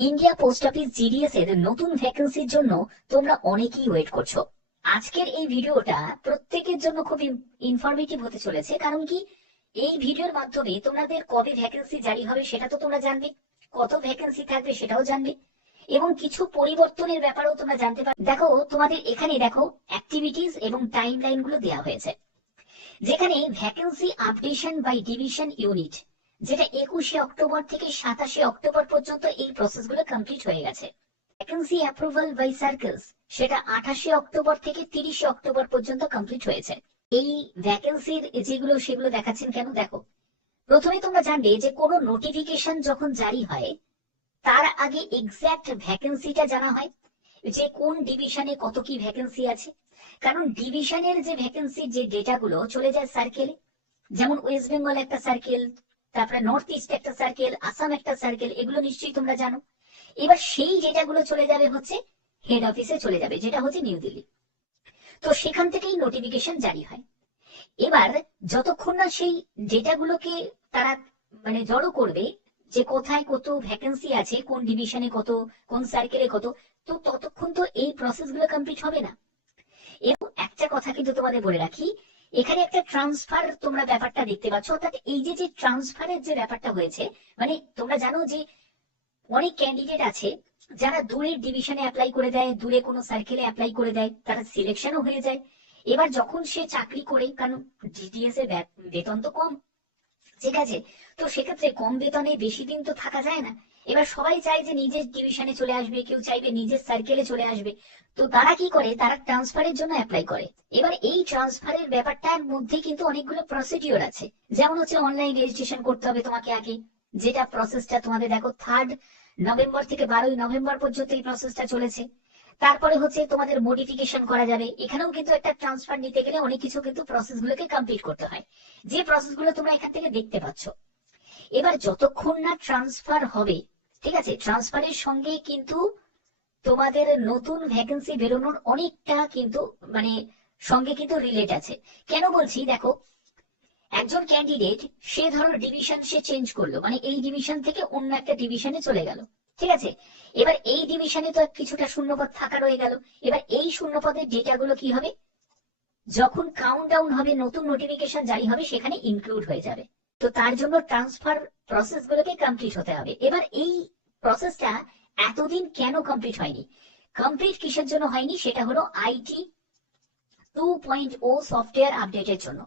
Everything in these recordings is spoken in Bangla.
ইন্ডিয়া পোস্ট অফিস জিডিএস এর নতুন ভ্যাকেন্সির জন্য তোমরা অনেকেই ওয়েট করছো। আজকের এই ভিডিওটা প্রত্যেকের জন্য খুব ইনফরমেটিভ হতে চলেছে, কারণ কি এই ভিডিওর মাধ্যমে তোমাদের কবে ভ্যাকেন্সি জারি হবে সেটা তো তোমরা জানবে, কত ভ্যাকেন্সি থাকবে সেটাও জানবে, এবং কিছু পরিবর্তনের ব্যাপারেও তোমরা জানতে পারবে। দেখো, তোমাদের এখানে দেখো অ্যাক্টিভিটিস এবং টাইম লাইন গুলো দেওয়া হয়েছে, যেখানে vacancy updation by division unit, যেটা 21শে অক্টোবর থেকে 27শে অক্টোবর পর্যন্ত এই প্রসেসগুলো কমপ্লিট হয়ে গেছে। ভ্যাকেন্সি অ্যাপ্রুভাল বাই সার্কেলস, সেটা 28শে অক্টোবর থেকে 30শে অক্টোবর পর্যন্ত কমপ্লিট হয়েছে। এই ভ্যাকেন্সির যেগুলো সেগুলো দেখাচ্ছেন কেন, দেখো, প্রথমে তোমরা জানবে যে কোনো নোটিফিকেশন যখন জারি হয় তার আগে এক্সাক্ট ভ্যাকেন্সিটা জানা হয়, যে কোন ডিভিশনে কত কি ভ্যাকেন্সি আছে। কারণ ডিভিশনের যে ভ্যাকেন্সির যে ডেটাগুলো চলে যায় সার্কেলে, যেমন ওয়েস্ট বেঙ্গল একটা সার্কেল, তারপরে নর্থ ইস্ট একটা সার্কেল, আসাম একটা সার্কেল, এগুলো নিশ্চয়ই তোমরা জানো। এবার সেই ডেটাগুলো চলে যাবে হচ্ছে হেড অফিসে, চলে যাবে যেটা হচ্ছে নিউ দিল্লি। তো সেখান থেকেই নোটিফিকেশন জারি হয়। এবার যতক্ষণ না সেই ডেটাগুলোকে তারা জড়ো করবে, যে কোথায় কত ভ্যাকেন্সি আছে, কোন ডিভিশনে কত, কোন সার্কেলে কত, তো ততক্ষণ তো এই প্রসেসগুলো কমপ্লিট হবে না। এবং একটা কথা কিন্তু তোমাদের বলে রাখি, এখানে একটা ট্রান্সফার তোমরা ব্যাপারটা দেখতে পাচ্ছ, অর্থাৎ এই যে যে ট্রান্সফারের যে ব্যাপারটা হয়েছে, তোমরা জানো যে অনেক ক্যান্ডিডেট আছে যারা দূরের ডিভিশনে অ্যাপ্লাই করে দেয়, দূরে কোনো সার্কেলে অ্যাপ্লাই করে দেয়, তারা সিলেকশনও হয়ে যায়। এবার যখন সে চাকরি করে, কারণ ডিটিএস এর বেতন তো কম, ঠিক আছে, তো সেক্ষেত্রে কম বেতনে বেশি দিন তো থাকা যায় না। এবার সবাই চায় যে নিজের ডিভিশনে চলে আসবে, কেউ চাইবে নিজের সার্কেলে চলে আসবে। তো তারা কি করে, তারা ট্রান্সফারের জন্য অ্যাপ্লাই করে। এবার এই ট্রান্সফারের ব্যাপারটার মধ্যে কিন্তু অনেকগুলো প্রসিডিওর আছে, যেমন হচ্ছে অনলাইন রেজিস্ট্রেশন করতে হবে তোমাকে আগে, যেটা প্রসেসটা তোমাদের দেখো 3 নভেম্বর থেকে 12 নভেম্বর পর্যন্ত এই প্রসেসটা চলেছে। তারপরে হচ্ছে তোমাদের মডিফিকেশন করা যাবে, এখানেও কিন্তু একটা ট্রান্সফার নিতে গেলে অনেক কিছু কিন্তু প্রসেসগুলোকে কমপ্লিট করতে হয়, যে প্রসেসগুলো তোমরা এখান থেকে দেখতে পাচ্ছ। এবার যতক্ষণ না ট্রান্সফার হবে, ঠিক আছে, ট্রান্সফারের সঙ্গে কিন্তু তোমাদের নতুন ভ্যাকেন্সি বেরোনোর অনেকটা কিন্তু মানে সঙ্গে কিন্তু রিলেট আছে। কেন বলছি, দেখো, একজন ক্যান্ডিডেট, সে ধরো ডিভিশন সে চেঞ্জ করলো, এই ডিভিশন থেকে অন্য একটা ডিভিশনে চলে গেল, ঠিক আছে। এবার এই ডিভিশনে তো কিছুটা শূন্যপদ ফাঁকা রয়ে গেল। এবার এই শূন্যপদের ডেটাগুলো কি হবে, যখন কাউন্ট ডাউন হবে, নতুন নোটিফিকেশন জারি হবে, সেখানে ইনক্লুড হয়ে যাবে। তো তার জন্য ট্রান্সফার প্রসেস গুলোকে কমপ্লিট হতে হবে। এবার এই প্রসেসটা এতদিন কেন কমপ্লিট হয়নি, কমপ্লিট কিসের জন্য হয়নি, সেটা হলো আইটি 2.0 সফটওয়্যার আপডেটের জন্য।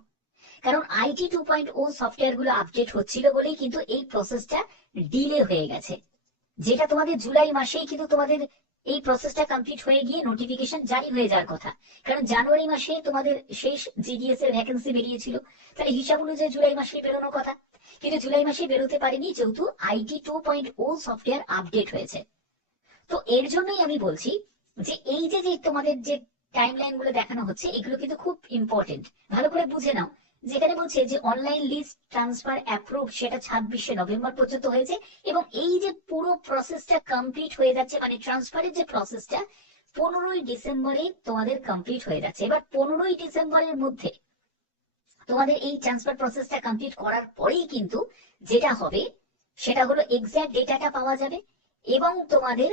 কারণ আইটি 2.0 সফটওয়্যার গুলো আপডেট হচ্ছিল বলেই কিন্তু এই প্রসেসটা ডিলে হয়ে গেছে, যেটা তোমাদের জুলাই মাসেই কিন্তু তোমাদের এই প্রসেসটা কমপ্লিট হয়ে গিয়ে নোটিফিকেশন জারি হয়ে যাওয়ার কথা। কারণ জানুয়ারি মাসে তোমাদের শেষ জিডিএস এর ভ্যাকেন্সি বেরিয়েছিল, তাহলে হিসাব অনুযায়ী জুলাই মাসে বেরোনোর কথা, কিন্তু জুলাই মাসে বেরোতে পারেনি, যেহেতু আইটি 2.0 সফটওয়্যার আপডেট হয়েছে। তো এর জন্যই আমি বলছি যে এই যে যে তোমাদের যে টাইমলাইন গুলো দেখানো হচ্ছে, এগুলো কিন্তু খুব ইম্পর্টেন্ট, ভালো করে বুঝে নাও। যেখানে বলছে যে অনলাইন লিস্ট ট্রান্সফার অ্যাপ্রুভ, সেটা 26শে নভেম্বর পর্যন্ত হয়েছে, এবং এই যে পুরো প্রসেসটা কমপ্লিট হয়ে যাচ্ছে, ট্রান্সফারের যে প্রসেসটা 15ই ডিসেম্বরে তোমাদের কমপ্লিট হয়ে যাচ্ছে। এবার 15ই ডিসেম্বরের মধ্যে তোমাদের এই ট্রান্সফার প্রসেসটা কমপ্লিট করার পরেই কিন্তু যেটা হবে, সেটা হলো এক্সাক্ট ডেটাটা পাওয়া যাবে, এবং তোমাদের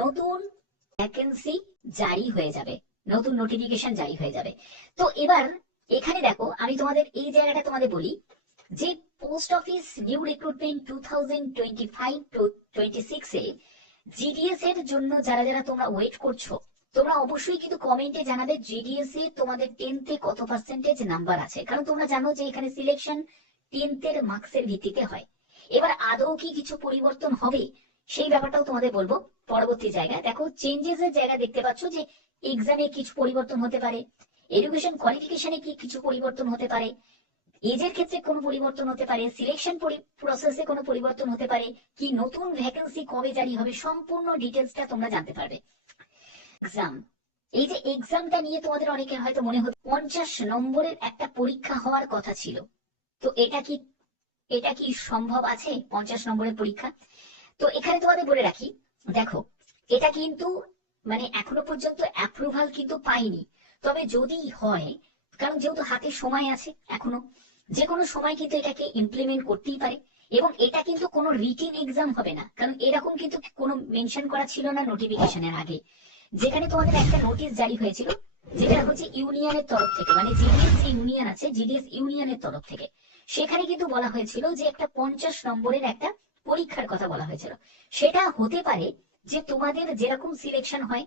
নতুন ভ্যাকেন্সি জারি হয়ে যাবে, নতুন নোটিফিকেশন জারি হয়ে যাবে। তো এবার এখানে দেখো, আমি তোমাদের এই জায়গাটা তোমাদের বলি, যে পোস্ট অফিস নিউ রিক্রুটমেন্ট 2025-26 এ জিডিএস এর জন্য যারা যারা তোমরা ওয়েট করছো, তোমরা অবশ্যই কিন্তু কমেন্টে জানাবে জিডিএস এ তোমাদের 10তে কত পার্সেন্টেজ নাম্বার আছে। কারণ তোমরা জানো যে এখানে সিলেকশন 10র মার্কসের ভিত্তিতে হয়। এবার আদৌ কি কিছু পরিবর্তন হবে, সেই ব্যাপারটাও তোমাদের বলবো পরবর্তী জায়গায়। দেখো, চেঞ্জেস এর জায়গা দেখতে পাচ্ছ যে এক্সামে কিছু পরিবর্তন হতে পারে, এডুকেশন কোয়ালিফিকেশনে কি কিছু পরিবর্তন হতে পারে, এজের ক্ষেত্রে কোনো পরিবর্তন হতে পারে, সিলেকশন প্রসেসে কোনো পরিবর্তন হতে পারে, কি নতুন ভ্যাকেন্সি কবে জারি হবে, সম্পূর্ণ ডিটেলসটা তোমরা জানতে পারবে। এক্সাম, এই যে এক্সামটা নিয়ে তোমাদের অনেকের হয়তো মনে হতো 50 নম্বরের একটা পরীক্ষা হওয়ার কথা ছিল, তো এটা কি সম্ভব আছে 50 নম্বরের পরীক্ষা? তো এখানে তোমাদের বলে রাখি, দেখো, এটা কিন্তু এখনো পর্যন্ত অ্যাপ্রুভাল কিন্তু পাইনি। তবে যদি হয়, কারণ যেহেতু হাতে সময় আছে এখনো, যে কোনো সময় কিন্তু এটাকে ইমপ্লিমেন্ট করতেই পারে। এবং এটা কিন্তু কোনো রিটেন এক্সাম হবে না, কারণ এরকম কিন্তু কোনো মেনশন করা ছিল না নোটিফিকেশনের আগে। যেখানে তোমাদের একটা নোটিশ জারি হয়েছিল, যেটা হচ্ছে ইউনিয়নের তরফ থেকে, মানে জিডিএস যে ইউনিয়ন আছে, জিডিএস ইউনিয়নের তরফ থেকে, সেখানে কিন্তু বলা হয়েছিল যে একটা 50 নম্বরের একটা পরীক্ষার কথা বলা হয়েছিল। সেটা হতে পারে যে তোমাদের যেরকম সিলেকশন হয়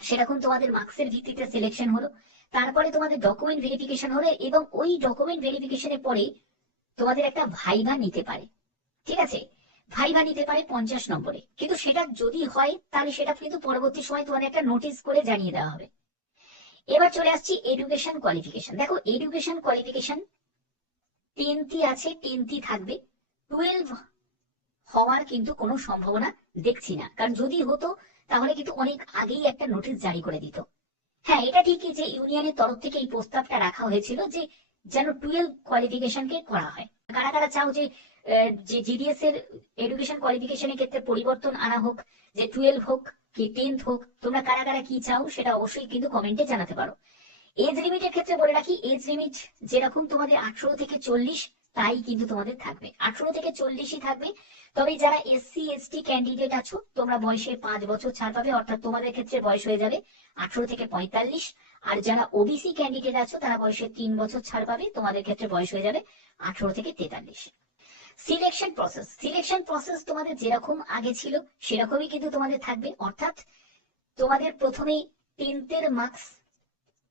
সেরকম তোমাদের মার্কসের ভিত্তিতে সিলেকশন হলো, তারপরে তোমাদের ডকুমেন্ট ভেরিফিকেশন হলো, এবং ওই ডকুমেন্ট ভেরিফিকেশনের পরে তোমাদের একটা ভাইভা নিতে পারে। ঠিক আছে, ভাইভা নিতে পারে 50 নম্বরে, কিন্তু সেটা যদি হয় তাহলে সেটা কিন্তু পরবর্তী সময় তোমাদের একটা নোটিশ করে জানিয়ে দেওয়া হবে। এবার চলে আসছি এডুকেশন কোয়ালিফিকেশন। দেখো এডুকেশন কোয়ালিফিকেশন 10th আছে, 10th থাকবে, 12 হওয়ার কিন্তু কোনো সম্ভাবনা দেখছি না, কারণ যদি হতো তাহলে কিন্তু অনেক আগেই একটা নোটিশ জারি করে দিত। হ্যাঁ, এটা ঠিকই যে ইউনিয়নের তরফ থেকে এই প্রস্তাবটা রাখা হয়েছিল যে যেন 12 কোয়ালিফিকেশনকে করা হয়। কারা কারা চাও যে জিডিএস এর এডুকেশন কোয়ালিফিকেশনের ক্ষেত্রে পরিবর্তন আনা হোক, যে 12 হোক কি 10th হোক, তোমরা কারা কারা কি চাও সেটা অবশ্যই কিন্তু কমেন্টে জানাতে পারো। এজ লিমিটের ক্ষেত্রে বলে রাখি, এজ লিমিট যেরকম তোমাদের 18 থেকে 40 তাই কিন্তু তোমাদের থাকবে, 18 থেকে 40ই থাকবে। তবে যারা এসসি এসটি ক্যান্ডিডেট আছো তোমরা বয়সে 5 বছর ছাড় পাবে, অর্থাৎ তোমাদের ক্ষেত্রে বয়স হয়ে যাবে 18 থেকে 45। আর যারা ওবিসি ক্যান্ডিডেট আছো তারা বয়সে 3 বছর ছাড় পাবে, তোমাদের ক্ষেত্রে বয়স হয়ে যাবে 18 থেকে 43। সিলেকশন প্রসেস তোমাদের যেরকম আগে ছিল সেরকমই কিন্তু তোমাদের থাকবে, অর্থাৎ তোমাদের প্রথমেই 10th মার্কস,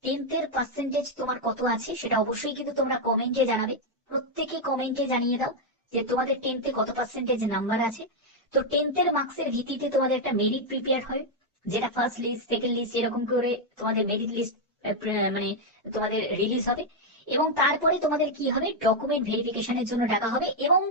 10th পার্সেন্টেজ তোমার কত আছে সেটা অবশ্যই কিন্তু তোমরা কমেন্টে জানাবে। প্রত্যেকে কমেন্টে জানিয়ে দাও যে তোমাদের 10th কত পার্সেন্টেজ নাম্বার আছে। তো 10th মার্কসের ভিত্তিতে তোমাদের একটা মেরিট প্রিপেয়ার হয়, যেটা ফার্স্ট লিস্ট সেকেন্ড লিস্ট এরকম করে তোমাদের মেরিট লিস্ট মানে তোমাদের রিলিজ হবে। এবং তারপরে তোমাদের কি হবে, ডকুমেন্ট ভেরিফিকেশনের জন্য ডাকা হবে, এবং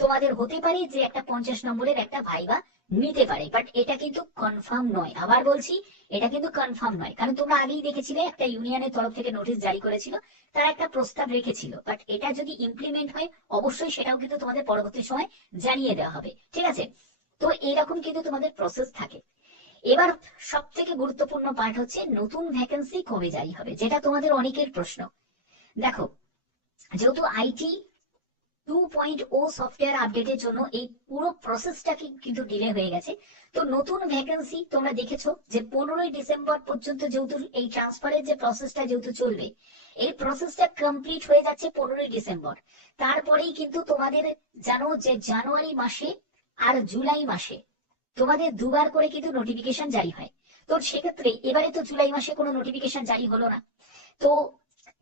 তোমাদের হতে পারে যে একটা 50 নম্বরের একটা ভাইভা নিতে পারে, বাট এটা কিন্তু কনফার্ম নয়। আবার বলছি, এটা কিন্তু কনফার্ম নয়, কারণ তোমরা আগেই দেখেছিলে একটা ইউনিয়নের তরফ থেকে নোটিশ জারি করেছিল, তারা একটা প্রস্তাব রেখেছিল, বাট এটা যদি ইমপ্লিমেন্ট হয় অবশ্যই সেটাও কিন্তু তোমাদের পরবর্তী সময় জানিয়ে দেওয়া হবে। ঠিক আছে, তো এরকম কিন্তু তোমাদের প্রসেস থাকে। এবার সব থেকে গুরুত্বপূর্ণ পার্ট হচ্ছে নতুন ভ্যাকেন্সি কবে জারি হবে, যেটা তোমাদের অনেকের প্রশ্ন। দেখো, যেহেতু আইটি 2.0 সফটওয়্যার আপডেটের জন্য এই পুরো প্রসেসটা কিন্তু ডিলে হয়ে গেছে। তো নতুন ভ্যাকেন্সি তোমরা দেখেছো যে 15ই ডিসেম্বর পর্যন্ত যেহেতু এই ট্রান্সফারের যে প্রসেসটা যেহেতু চলবে, এই প্রসেসটা কমপ্লিট হয়ে যাচ্ছে 15ই ডিসেম্বর। তারপরেই কিন্তু তোমাদের জানো যে জানুয়ারি মাসে আর জুলাই মাসে তোমাদের দুবার করে কিন্তু নোটিফিকেশন জারি হয়। তো সেক্ষেত্রে এবারে তো জুলাই মাসে কোনো নোটিফিকেশন জারি হলো না, তো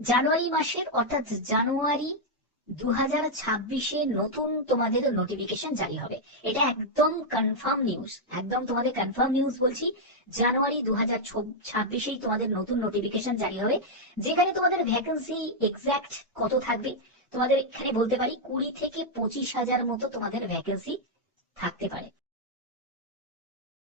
জানুয়ারি মাসের অর্থাৎ জানুয়ারি 2026 নতুন তোমাদের নোটিফিকেশন জারি হবে। এটা একদম কনফার্ম নিউজ, একদম তোমাদের কনফার্ম নিউজ বলছি। জানুয়ারি 2026 তোমাদের নতুন নোটিফিকেশন জারি হবে, যেখানে তোমাদের ভ্যাকেন্সি এক্সাক্ট কত থাকবে তোমাদের এখানে বলতে পারি 20 থেকে 25 হাজার মতো তোমাদের ভ্যাকেন্সি থাকতে পারে।